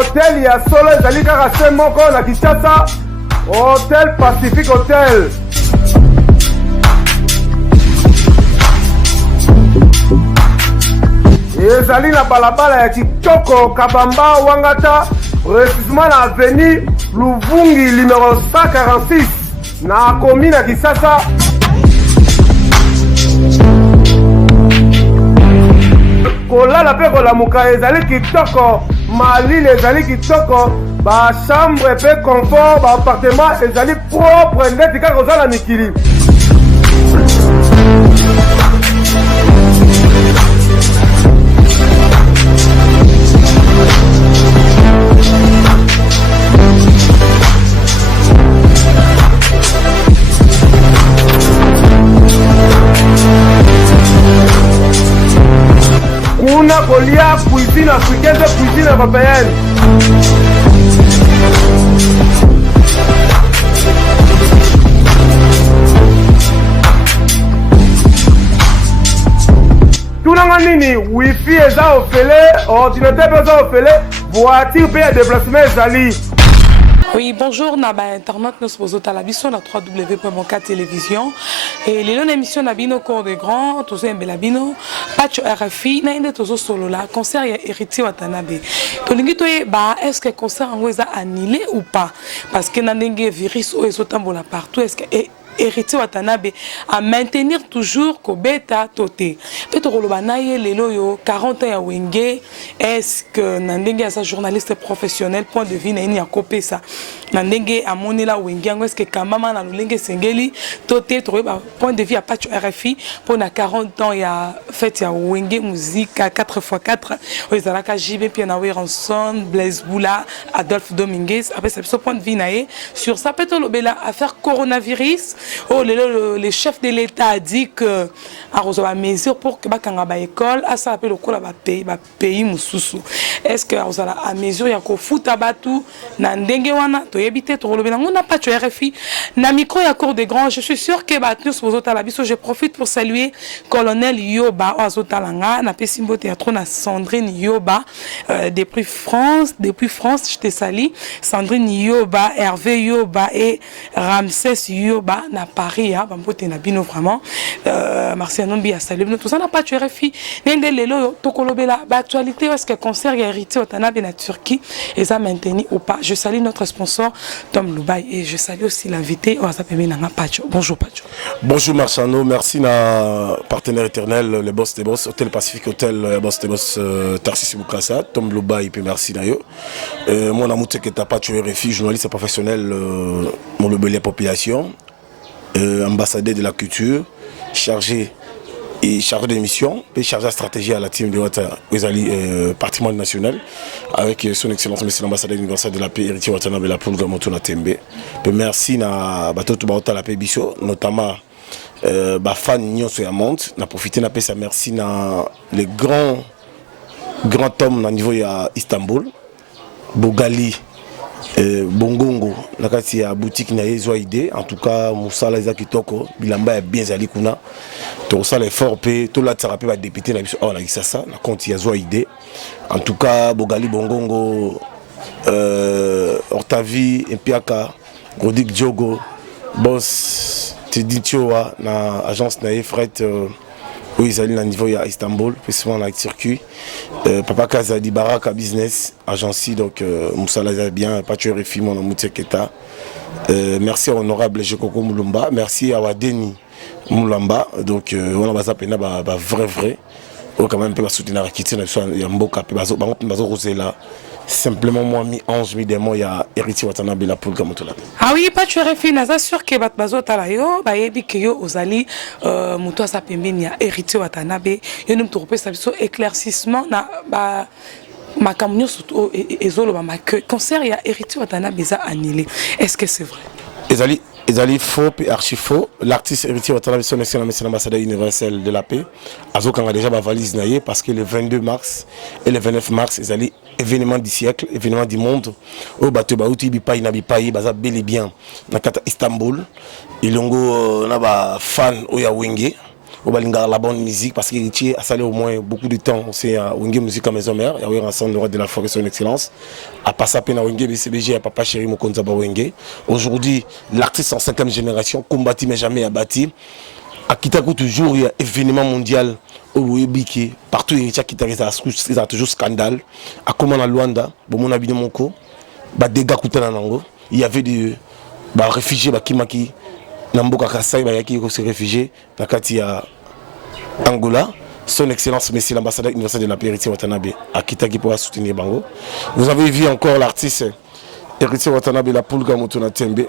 Hôtel ya solo ezali kaka se moko na Kinshasa, Hôtel Pacific Hotel. Ezali na balabala ya Kitoko Kabamba Wangata, précisément na avenue Luvungi numéro 146 na commune ya Kinshasa. Kolala pe kolamuka ezali kitoko, malile ezali kitoko, ba chambre pe confort, ba appartement ezali propre ndeti kaka ozala mikili. Kuna kolia cuisine africaine, cuisine européenne. Tunanga nini, wifi eza ofele, ordinateur eza ofele, voiture pe ya déplacement ezali. Oui, bonjour, Naba Internet, nous sommes à la mission, la 3W.4 télévision. Et les longues émissions Nabino Cours des Grands, tous un belabino, patch RFI, naïne tous solo là, concert héritier Watanabe. Tolingito est-ce que le concert en est annulé ou pas? Parce que n'andengue virus ou esotambola partout, est-ce que héritier Watanabe à maintenir toujours Kobeta Toté. Peut-être que les loyo 40 ans à Wenge, est-ce que Nandenge à sa journaliste professionnel point de vue n'a copé ça. Nandenge à Monela Wenge, est-ce que Kamama na Lulenge Sengeli Toté point de vue à Patch RFI pour na 40 ans ya fait ya Wenge musique à 4x4 Oizalaka JB puis na Ranson, Blaise Boula, Adolphe Dominguez après ce point de vue naé sur ça peut-être l'obéla affaire coronavirus. Oh, le chef de l'État a dit que à recevoir mesure pour que bakanga ba école à ça appelle le cola ba pays mususu. Est-ce que à mesure ya ko futa batu na ndenge wana to yebite to lobela ngona pas tu RFI na micro ya cour des grands. Je suis sûr que batnu sozota la biso. Je profite pour saluer colonel Yoba Azotalanga na pesimbo théâtre na Sandrine Yoba depuis France, je te salue Sandrine Yoba, Hervé Yoba et Ramsès Yoba na Paris hein bambote na bino vraiment Marcel Nombi a salué tout ça n'a pas tué RFI nende lelo tokolobela ba actualité est-ce que concert héritier Watanabe na Turquie et ça maintenu ou pas. Je salue notre sponsor Tom Loubaï et je salue aussi l'invité Oazapemi Nanga Pacho. Bonjour Pacho. Bonjour Marciano, merci na partenaire éternel le boss des boss Hôtel Pacific Hotel boss des boss Tarsis Boukassa Tom Loubaï et puis merci d'ailleurs mon amour que t'as pas tué RFI journaliste professionnel mon le population ambassadeur de la culture, chargé de mission, et chargé de stratégie à la team de Wata Wezali patrimoine national, avec son excellence monsieur l'ambassadeur universel de la paix, héritier Watanabe la Poule Gamoto na Tembe. Merci na Batoto Baota la paix Bisso, notamment fan nyonso ya monde, na profité na paix sa merci na les grands hommes na niveau ya Istanbul, Bogali. Bongongo nakati ya boutique na yezwa idée en tout cas musala eza kitoko bilamba ya bien zali kuna to sala effort pe to la tsara pe ba député na biso on a ça na compte yazwa idée en tout cas Bogali Bongongo Ortavi Empiaka Rodik Diogo boss Tiditioa na agence na fret où ils allaient au niveau à Istanbul, précisément dans le circuit. Papa Kazadi Baraka Business, agence, donc Moussa Laza bien, Patchou Refi, mon amour Teketa. Merci à honorable Jekoko Moulumba, merci à Wadeni Moulamba, donc on a besoin de vrai. On quand même peut soutenir la kitchen, il y a un beau cap, là. Simplement moi mi 11 000 démons il y a héritier Watanabe la Poule Gamotola. Ah oui pas tu RFI naza sûr que bat bazota la yo ba yebi que yo ozali muto sa pembeni ya héritier Watanabe yo nem tourpe sa biso éclaircissement na ba makamnyo surtout ezolo ba que concert ya héritier Watanabe za annulé. Est-ce que c'est vrai? Ezali faux et archi faux. L'artiste héritier Watanabe son excellent monsieur l'ambassadeur universel de la paix. Azoka a déjà ma valise naïe parce que le 22 mars et le 29 mars ezali événement du siècle, événement du monde. Au bateau Baouti Bipaï Nabipaï baza bel et bien na kata Istanbul. Ilongo na ba fan oya Wenge. au balinga la bonne musique parce qu'Héritier a salé au moins beaucoup de temps c'est Wenge musique à maison mère, il y a eu ensemble le roi de la forêt son excellence a passé à peine à Wenge BCBG à papa chéri Mokonza Wenge. Aujourd'hui l'artiste en 5e génération combattu mais jamais abattu. À Kitako toujours il y a événement mondial au Webiki partout Héritier Kitako il a toujours scandale à comment à Luanda bon mon habit moko ba dégâts kutana nango il y avait des réfugiés Kimaki Namboka Kasai Bayaki se réfugiés dans Katia Angola. Son excellence Messie l'ambassadeur universel de la paix Héritier Watanabe à Kitagi pour soutenir Bango. Vous avez vu encore l'artiste Héritier Watanabe la poule Gamotona Tembe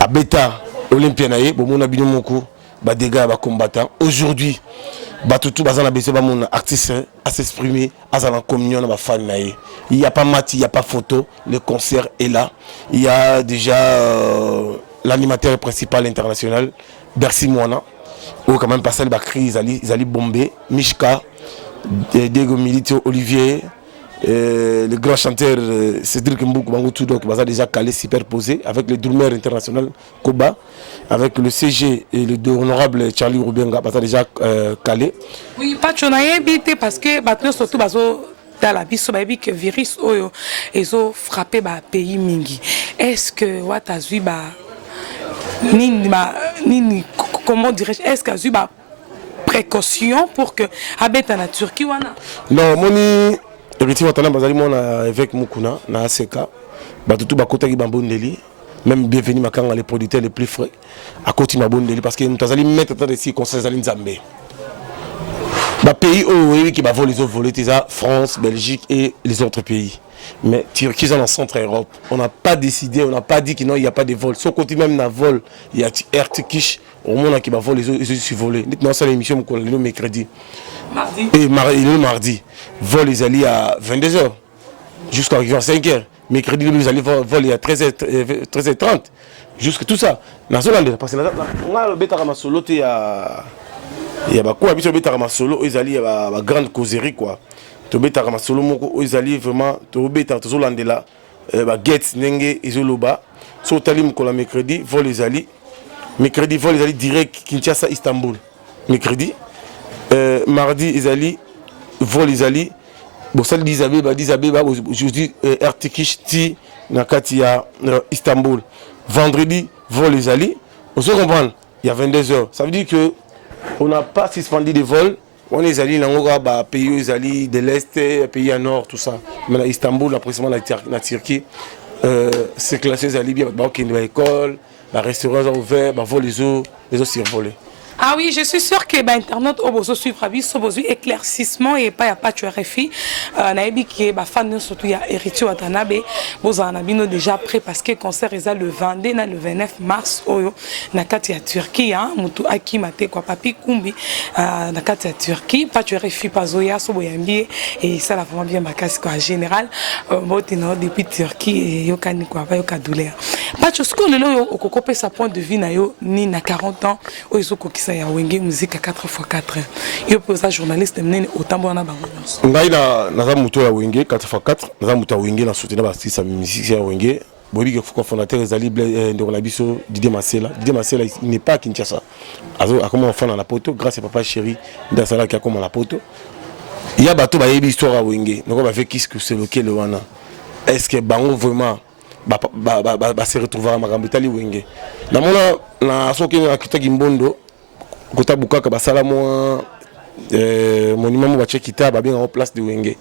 à Beta Olympianae bon mon abino moko ba dégâts ba combattants. Aujourd'hui Batutu bazana bese ba mon artiste à s'exprimer à la communion na ba fan nae. Il y a pas mati, il y a pas photo, le concert est là. Il y a déjà l'animateur principal international Bercy Moana ou quand même passé la crise ils allaient bomber Mishka Diego Milito Olivier le grand chanteur Cédric Mboukou Bango tout donc bazar déjà calé superposé avec le drummer international Koba avec le CG et le honorable Charlie Rubenga bazar déjà calé. Oui, pas de parce que maintenant surtout bazo dans la vie, il que virus oyo ezo frappé ba pays mingi. Est-ce que watazu ba nini comment dirais-je, est-ce qu'il y a précaution pour que habite en Turquie wana? Non, moni Héritier Watana bazali mona avec Mukuna na ACK batutu bakota ki bambondeli même bienvenue makanga les producteurs les plus frais à côté mabondeli parce que nous tazali mettre dans des circonstances ali nzambe. Bah pays où qui va voler les autres volets, France, Belgique et les autres pays. Mais Turquie sont en centre Europe. On n'a pas décidé, on n'a pas dit qu'il n'y a pas de vol. Sur côté même d'un vol, il y a Air Turkish. Au moment qui va voler les autres, ils sont volés. Maintenant c'est l'émission qu'on le mercredi. Mardi. Et le mardi, vol les alliés à 22h jusqu'à 5h. Mercredi les alliés volent à 13h30 jusqu'à tout ça. Parce que on a le bêta solo il y a quoi habitué bêta solo ils allaient à la grande causerie quoi. To bêta solo moko ils allaient vraiment to bêta to landela ba get nenge izoloba so talim ko la mercredi vol les alliés mercredi vol les alliés direct Kinshasa Istanbul mercredi mardi ils allaient vol les alliés bon ça d'Isabeba aujourd'hui Air Turkish ti nakatia Istanbul vendredi vol les alliés on se comprend il y a 22h ça veut dire que on n'a pas suspendu des vols. On est allé dans pays allés de l'Est, pays à Nord, tout ça. Mais à Istanbul, précisément la Turquie, c'est classé les alliés bien. Il y a l'école, les restaurants ont ouvert, les eaux survolés. Ah oui, je suis sûr que Internet a besoin de suivre, a besoin d'éclaircissement et pas de RFI. Naïbi qui est fan surtout il y a Héritier Watanabe, besoin de déjà prêt parce que le concert est le 22 le 29 mars oyo nakati ya Turquie hein, mutu akimate kwa papi kumbi nakati ya Turquie, pas de RFI pas zoya so boyambi et ça la vraiment bien makasi quoi général motino depuis Turquie et yokani quoi pas yokadouleur. Pas de ce que le lo okokope sa point de vue na yo ni na 40 ans oyo ça y a Wenge musique à 4x4. Il peut ça journaliste mener autant bon na bango. Ngai na muto ya Wenge 4x4, na muto ya Wenge na soutenir ba artiste musique ya Wenge. Bobi que fondateur Ezali de la biso Didier Masela. Didier Masela il n'est pas à Kinshasa. Azo a comment faire dans la poto grâce à papa chéri d'Asala qui a comme la poto. Il y a bateau ba yebi histoire à Wenge. Donc on va faire qu'est-ce que c'est lequel wana. Est-ce que bango vraiment se retrouver à Magambitali Wenge. Na mona na soki na kitaki mbondo Kota Bukaka basala moi monument mo bache kita ba bien en place de Wenge.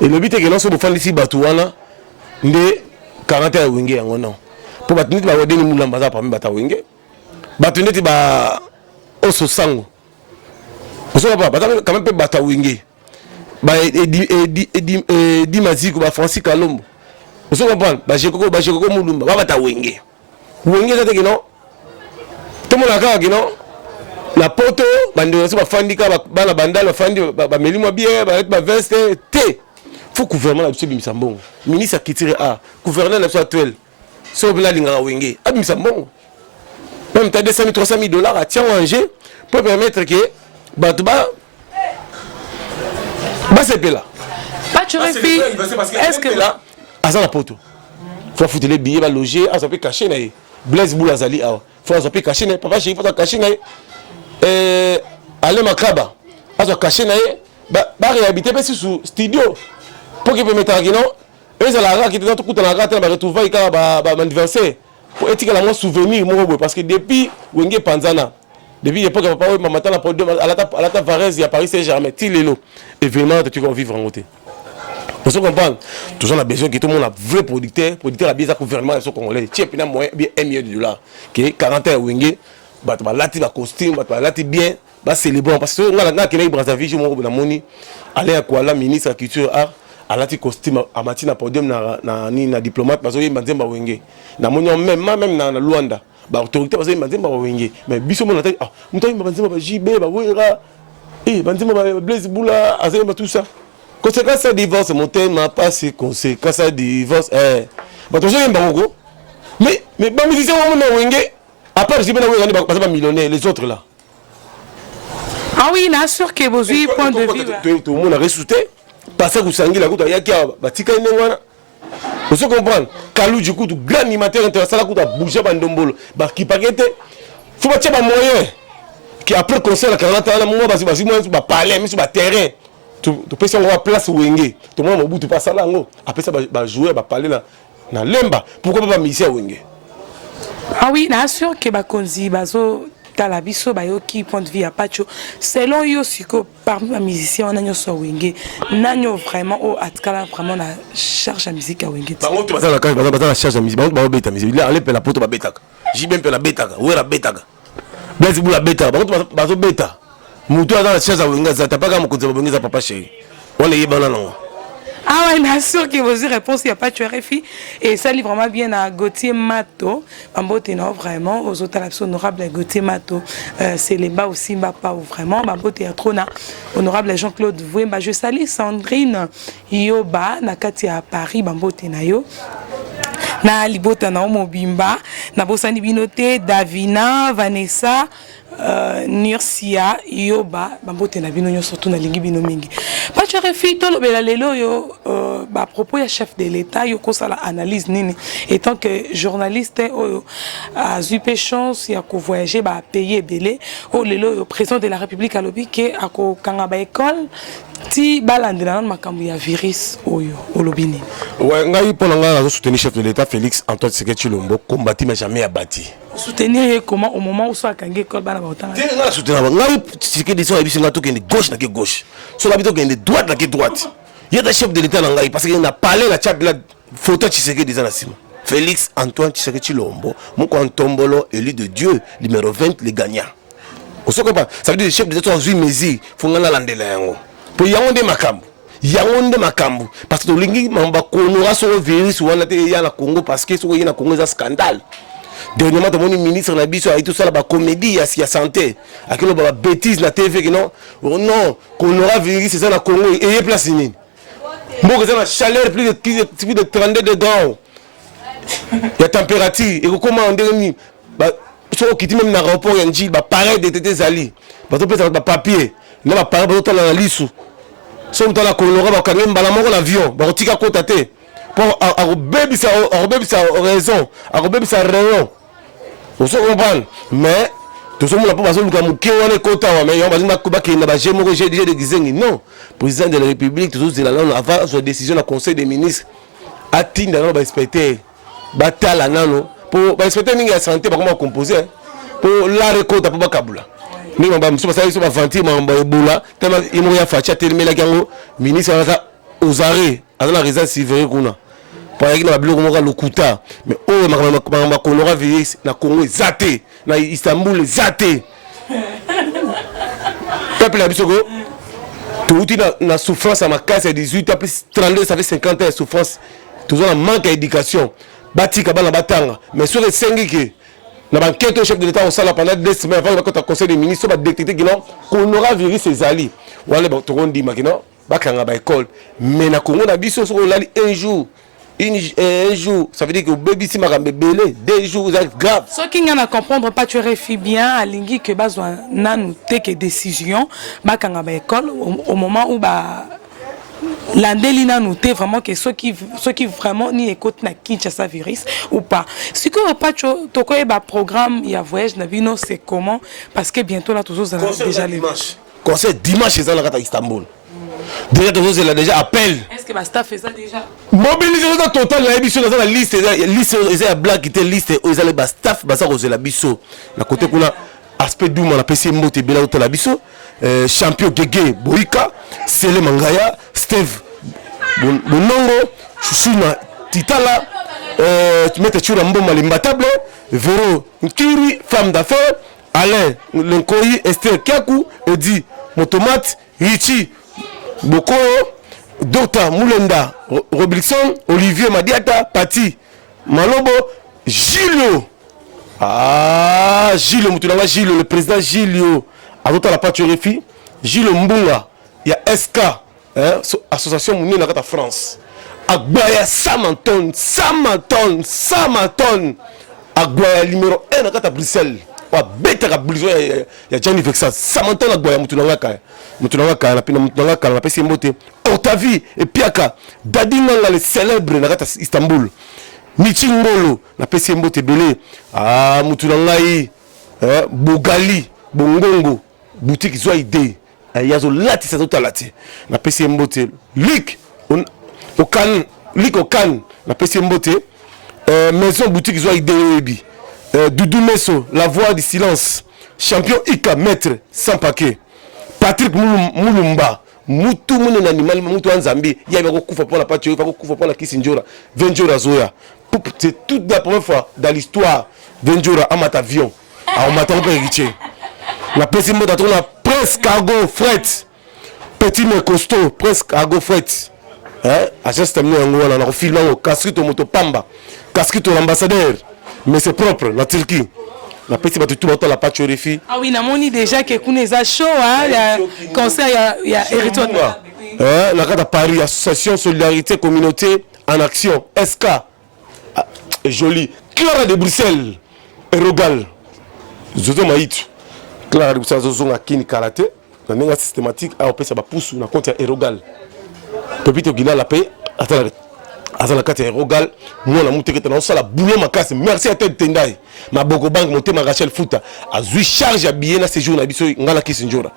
Et le but est que non so bofandi si batu wana nde 40 ya Wenge yango non. Po batu niti ba wadeni mulamba za parmi bata Wenge. Batu niti ba oso sango. Oso ba bata quand même pe bata Wenge. Ba di maziko ba Francis Kalombo. Oso comprendre ba jekoko mulumba ba bata Wenge. Wenge ça te que non. Tout le monde a que non. La poto, bande ba fandika ba bandal ba fandi ba melimo bien ba veste té. Faut gouvernement la bimisa mbongo. Ministre kitire a, gouverneur la soit actuel. So bela linga Wenge, abimisa mbongo. Même t'as 200 000 300 000 dollars à tiens manger pour permettre que batuba c'est pela. Pas tu réfléchis. Est-ce que là à la poto. Faut foutre les billets, va loger, à ça peut cacher na. Blaise Boulazali a. Faut ça peut cacher na, papa chéri faut ça cacher na. Allez Makaba, parce que caché naé, réhabiter pas sous studio pour qu'il peut mettre un guinon. Et ça la qui était dans tout coup la rate, va retrouver il va anniversaire pour être la moins souvenir moi parce que depuis Wenge Panzana, depuis l'époque papa maman matin pour à la Varese il y a Paris Saint-Germain, Tilelo événement tu vas vivre en côté. Vous comprenez? Toujours on a besoin que tout le monde a vrai producteur la bien gouvernement et congolais. Tu as moyen bien $1 million qui 40 ans Wenge, bah tu vas là tu costume, bah tu vas là tu bien. Bah célébrer parce que on a là qui est Brazzaville mon na moni aller à Kuala ministre de la culture art à la costume à matina podium na diplomate parce que Banzemba Wenge na moni même na Luanda ba autorité parce que Banzemba Wenge mais biso mon attaque ah mutai Banzemba JB ba wera Banzemba Blaise Boula azema tout ça conséquence de divorce mon thème n'a pas ces conséquences de divorce bah toujours un bango mais ba musicien mon Wenge à part JB na Wenge ba pas millionnaire les autres là. Ah oui, bien sûr que vous avez point de vue. Tout le monde a ressuscité. Parce que vous avez la goutte, il y a qui a batika une. Vous comprenez? Kalou du coup, tout grand animateur international qui a bougé bandombolo. Bah qui paquette. Faut pas tirer moyen. Qui après concert la 40 ans, moi vas-y moi va parler mais sur le terrain. Tu peux sur la place Wenge. Tout le monde au bout tu passes là ngo. Après ça va jouer, va parler na lemba. Pourquoi pas misser Wenge? Ah oui, bien sûr que ba konzi bazo la biso bayoki point de vue à Pacho selon yo siko parmi les musiciens on a nyo so Wenge nanyo vraiment au atkala vraiment la charge à musique à Wenge ba ngoto bazala ka bazala la charge à musique ba ngoto ba beta musique là aller pe la poto ba betaka jibe pe la betaka wera betaka Blaise Boula betaka ba ngoto bazo beta mutu azala la charge à Wenge za tapaka mokonza ba Wenge za papa chéri on est bana non. Ah ouais, bien sûr que vous avez réponse, il n'y a pas de RFI. Et ça livre vraiment bien à Gauthier Mato. En beauté, non, vraiment, aux autres honorables Gauthier Mato. C'est les bas aussi, pas vraiment. En beauté, à Trona, honorable Jean-Claude Vouemba. Je salue Sandrine Yoba, Nakati à Paris, en beauté, nayo. Na libota na Mobimba, na Bosani Binote, Davina, Vanessa. Nirsia Yoba bambote na bino nyo surtout na lingi bino mingi pa refi to lobela lelo yo ba propos ya chef de l'état yo ko sala analyse nini étant que journaliste a eu chance ya ko voyager ba payer belé o lelo yo président de la République a lobi ke ako kanga ba école ti balandela na makambu ya virus oyo olobini ouais ngai pona nga na soutenir chef de l'état Félix Antoine Tshisekedi Tshilombo combattu mais jamais abattu. Soutenir comment au moment où soit kangé école bana ba otanga nga soutenir ngai Tshisekedi so biso nga to kende gauche na ke gauche so la bito kende droite na ke droite il y a chef de l'état na ngai parce qu'il a parlé la chat la photo Tshisekedi za na sima Félix Antoine Tshisekedi Tshilombo mon Tombolo élu de Dieu numéro 20 les gagnants on se comprend ça veut dire le chef de l'état a joué mesure faut nga landela yango pour yango de makambu parce que lingi mamba konora so virus wana te ya na Congo parce que so na Congo za scandale. Dernièrement, mon ministre na biso a tout ça la comédie ya santé. Akelo ba bêtise na TV que non. Oh non, qu'on aura virus c'est ça na Congo et y place nini. Mboko za na chaleur plus de 32 degrés. Ya température et comment on dit ba so kiti même na rapport ya nji ba pareil de tété zali. Ba to pesa ba papier. Na ba pareil ba to na lisu. So on la Congo ba kangé mbala moko l'avion, ba tika kota te. Pour rebebisa raison, rebebisa rayon. Vous comprenez? Mais tout ce monde n'a pas besoin de mouker ou de quota, mais on va dire que n'a pas jamais j'ai déjà déguisé non. Président de la République, tout ça là avant sa décision du Conseil des ministres atteint dans le respecter batala nano pour respecter la santé pas comment composer pour la récolte pour kabula. Mais on va me ça ils sont vantir on va ebola tellement il m'a fait tellement la gango ministre aux arrêts à la résidence civile kuna. Par exemple, na lokuta mais oh ma konora virus na Congo zaté na Istanbul zaté peuple la bisoko tout na souffrance à ma casse 18 plus 32 ça fait 50 ans de souffrance toujours un manque d'éducation batika bana batanga mais sur les 5 qui na banquette au chef de l'état au sala pendant 2 semaines avant que le conseil des ministres va détecter que non konora virus ces ali wala ba to rondi makino bakanga ba école mais na Congo na biso so lali un jour, ça veut dire que le bébé si m'a belé 2 jours, c'est grave. Ce qui n'a comprendre pas tu réfléchis bien à l'ingi que besoin n'a noté que décision bah quand à l'école au moment où bah Landelina noté vraiment que ceux qui vraiment ni écoutent na Kinshasa virus ou pas. Ce que pas toko e ba programme il y a voyage na bino c'est comment parce que bientôt là toujours déjà les dimanche. Concert dimanche c'est à Istanbul. Déjà toujours c'est là déjà appel. Est-ce que ba staff fait ça déjà? Mobilisation totale la émission dans la liste ils a black qui était liste ils allaient ba staff ba ça cause la biso. Na côté kuna aspect douma na PC Mbote bela hôtel la biso. Champion Gege Boika, Sele Mangaya, Steve Bonongo, Chusuna Titala, Mette Churambo Malimbatable, Vero Nkiri, femme d'affaires, Alain Lenkoyi, Esther Kiakou, Edi Motomate, Richie Boko, Dr Moulenda Robilson, Olivier Madiata, Pati Malobo, Gilio. Ah, Gilio, Gilio, le président Gilio. À la Paturefi, Gilles Mbunga, il y a SK, hein, Association Mounier dans la France. Agbaya Samanton, Agbaya numéro 1 dans la Bruxelles. Wa bête à Bruxelles, il y a Johnny Vexa, Samanton Agbaya, Moutunanga, la PC Mbote, Otavi et Piaka, Dadinanga le célèbre dans Istanbul. Michingolo, la PC Mbote Belé, ah, Moutunangai, Bogali, Bongongo. Boutique soit idée il y a lati ça tout lati na PC Mbote lik au can lik au can na PC Mbote maison boutique soit idée Doudou Messo la voix du silence champion Ika maître sans paquet Patrick Mulumba mutu mune na animal mutu anzambi ya ba kufa pour la patio va kufa pour la kisinjora Venjora Zoya c'est toute la première fois dans l'histoire Venjora amat avion a matin pour héritier. La PC Mbote a presque cargo fret. Petit mais costaud, presque cargo fret. Hein? À ce stade, on a refilé au casquette au motopamba, casquette au ambassadeur. Mais c'est propre, la Turquie. La PC Mbote tout le temps la pâturerie. Ah oui, on a déjà que Kouneza chaud, hein? Il y a conseil, il y a hérité. La carte à Paris, Association Solidarité Communauté en Action, SK. Ah, joli. Clara de Bruxelles, Erogal. Zozo Maït. Clara de Bruxelles, Zozo Akini Karaté. La néga systématique, a opé ça va pousser, on a compté Erogal. Pepito Guina la paix. Attends, la carte Erogal. Moi, la montée qui est dans la boulot ma casse. Merci à Ted Tendai. Ma Bogo Bank, monté ma Rachel Fouta. A zui charge à billet dans ces jours, on a biso, ngala Kisinjora.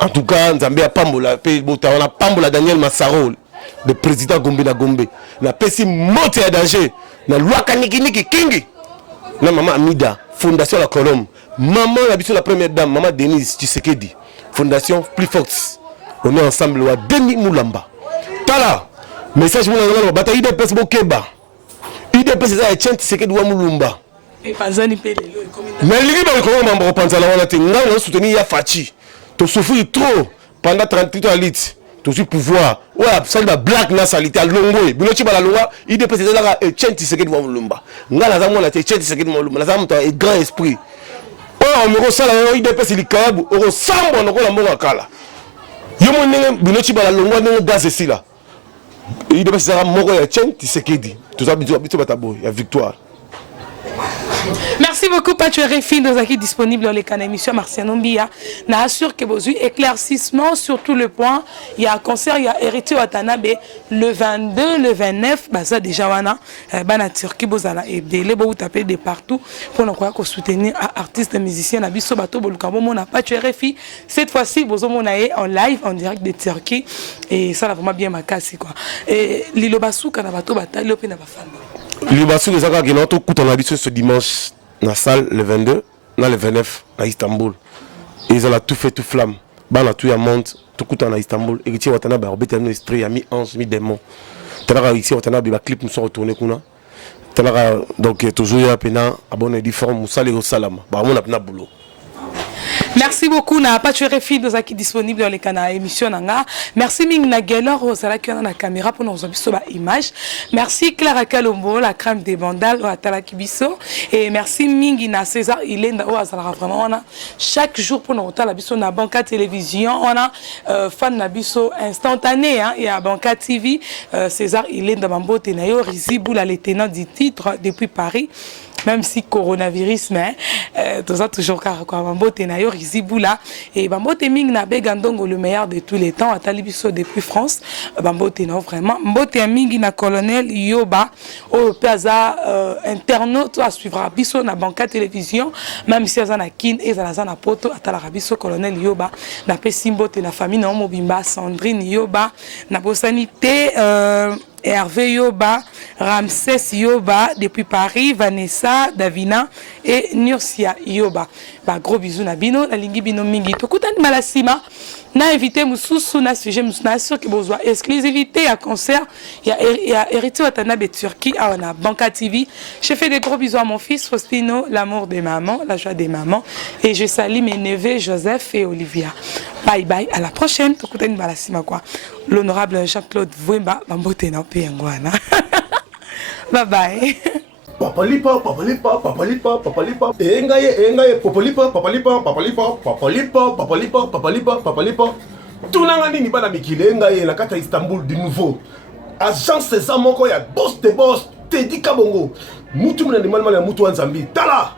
En tout cas, Nzambe a Pambola, on a Pambola Daniel Massaro, le président Gombe na Gombe. Na pesi monte à danger. Na loi Kaniki Kingi. Na maman Amida, Fondation La Colombe. Maman la première dame, maman Denise Tshisekedi. Fondation Plus Fox. On est ensemble à Denis Moulamba. Tala, message Moulamba, bataille de pes Bokeba. IDP c'est ça, Etienne Tshisekedi wa Moulumba. Et Panzani Pele. Mais l'idée de comment on va penser à la tête, on a soutenu Yafachi. Tu souffres trop pendant 38 ans litres. Tu as pouvoir. Ouais, ça va black na salité à longo. Bilo tu vas la loi, il dépend de là et Etienne Tshisekedi wa Moulumba. Nga la zamu la Etienne Tshisekedi wa Moulumba. La zamu ta est grand esprit. Oh, on me resala il dépend c'est le kabu. On ressemble on ko la mo kala. Yo mo nenge bilo tu vas la longo nenge gaz ici là. Il dépend c'est moko ya Etienne Tshisekedi. Tu as bitu batabo ya victoire. Merci beaucoup, Paturefi, nous avons disponible dans les canaux émission Marciano Mbia. Nous assure que vous avez éclaircissement sur tout le point. Il y a un concert, il y a Hérité Watanabe le 22, le 29. Bah ça déjà wana. Bana Turquie, bozala et délai vous taper de partout pour nous croire qu'on soutenir artistes, musiciens, nabiso bateau bolukabo mona Paturefi. Cette fois-ci, vous avez en live, en direct de Turquie et ça là vraiment bien ma casse quoi. Et Lilo Bassou kana bateau bataille le pena bafana. Libassou les aga qui n'ont tout en habitude ce dimanche dans la salle le 22, dans le 29 à Istanbul. Ils ont tout fait tout flamme. Bah la tout ya monte tout coûte en Istanbul. Et ici Watanabe a rebêté un esprit, a mis ange, mis démon. T'as ici Watanabe la clip nous sont retournés kuna. T'as donc toujours ya pena abonné différents musali au salam. Bah on a pena boulot. Merci beaucoup na Paturefi nous qui disponible dans les canaux émission nanga. Merci Ming Nagela Rosala qui a la caméra pour nous observer la image. Merci Clara Kalombo la crème des bandales à Tala Kibiso et merci Ming na César Ilenda au Azala vraiment on a chaque jour pour nous la biso na Banca Télévision on a fan na biso instantané hein et à Banca TV César Ilenda Mambo Tenayo Rizibou la lieutenant du titre depuis Paris. même si coronavirus, mais tout ça toujours car quoi. Bambote na yo Rizibula et Bambote Ming na Begandongo le meilleur de tous les temps. Atali biso depuis France. Bambote na vraiment. Mbote Mingi na colonel Yoba au Plaza internaute à suivre biso na banca télévision. Même si azana kin et azana poto atala biso colonel Yoba na pesimbote na famille na Mobimba Sandrine Yoba na bosanité Hervé Yoba, Ramsès Yoba, depuis Paris, Vanessa, Davina et Nursia Yoba. Bah, gros bisous na bino, la lingi bino mingi. Tokutani malasima, na invité Moussoussou, na sujet Moussou, na sûr que besoin exclusivité à concert. Il y a Héritier Watanabe Turquie, on a Banca TV. Je fais des gros bisous à mon fils Faustino, l'amour des mamans, la joie des mamans. Et je salue mes neveux Joseph et Olivia. Bye bye, à la prochaine. Tokutani malasima quoi. L'honorable Jean-Claude Vouemba, Bambote na Piangwana. Bye bye. Papalipa, papalipa, papalipa, papalipa. Engaye, papalipa, papalipa, papalipa, papalipa, papalipa, papalipa, papalipa. Tunanga nini bana mikile engaye na kata Istanbul de nouveau. Agence César moko ya boss de boss, Teddy Kabongo. Mutu muna ni malma ya mutu wanzambi. Tala.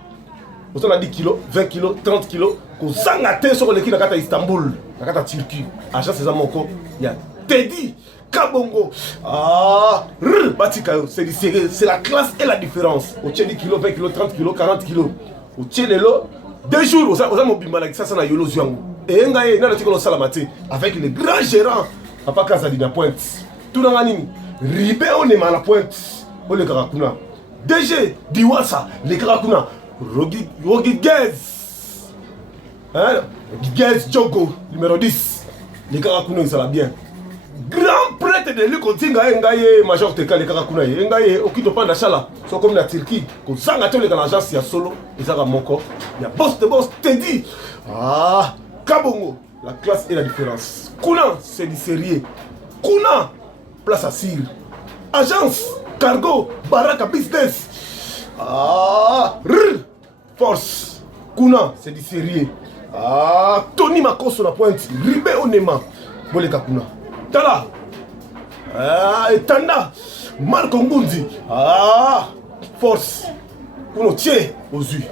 Vous avez 10 kilos, 20 kilos, 30 kilos. Vous avez sur l'équipe de Istanbul, la Turquie. Agence César moko ya Teddy Kabongo. Ah, c'est la classe et la différence. Au tient 10 kilos, 20 kilos, 30 kilos, 40 kilos. Au tient les lots. 2 jours, vous avez mon bimba, ça c'est la yolo ziango. Et ngaye, na la salamate avec le grand gérant, Papa Kazadi na pointe. Tout dans la ligne. Ribé on est mal à pointe. On les Karakuna. DG, Diwasa, les Karakuna. Rogi Gez. Hein? Gez Djogo, numéro 10. Les Karakuna, ça va bien. Grand prêtre de lui continue ngaye major teka les karakuna ngaye okito panda chala so comme la Turquie ko sanga to les dans l'agence ya solo ezaka moko ya boss de boss Teddy ah Kabongo la classe et la différence kuna c'est du sérieux kuna place à Sir agence cargo baraka business ah force kuna c'est du sérieux ah Tony Makoso la pointe Ribé Onema boleka kuna Tala ah, Etanda Marco Ngundi ah, force Pour nous tirer aux yeux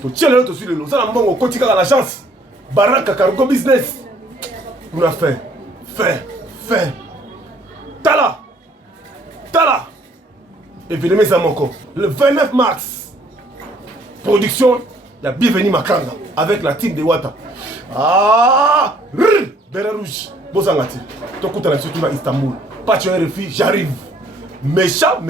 Tu tiens l'autre sur le lot Ça n'a pas côté à l'agence Baraka Cargo Business On a fait Tala Et venez mes amis encore Le 29 mars Production La bienvenue Makanga Avec la team de Wata Ah Beret rouge Bozangati, tu écoutes la surtout à Istanbul. Pas tu es un refus, j'arrive. Méchant.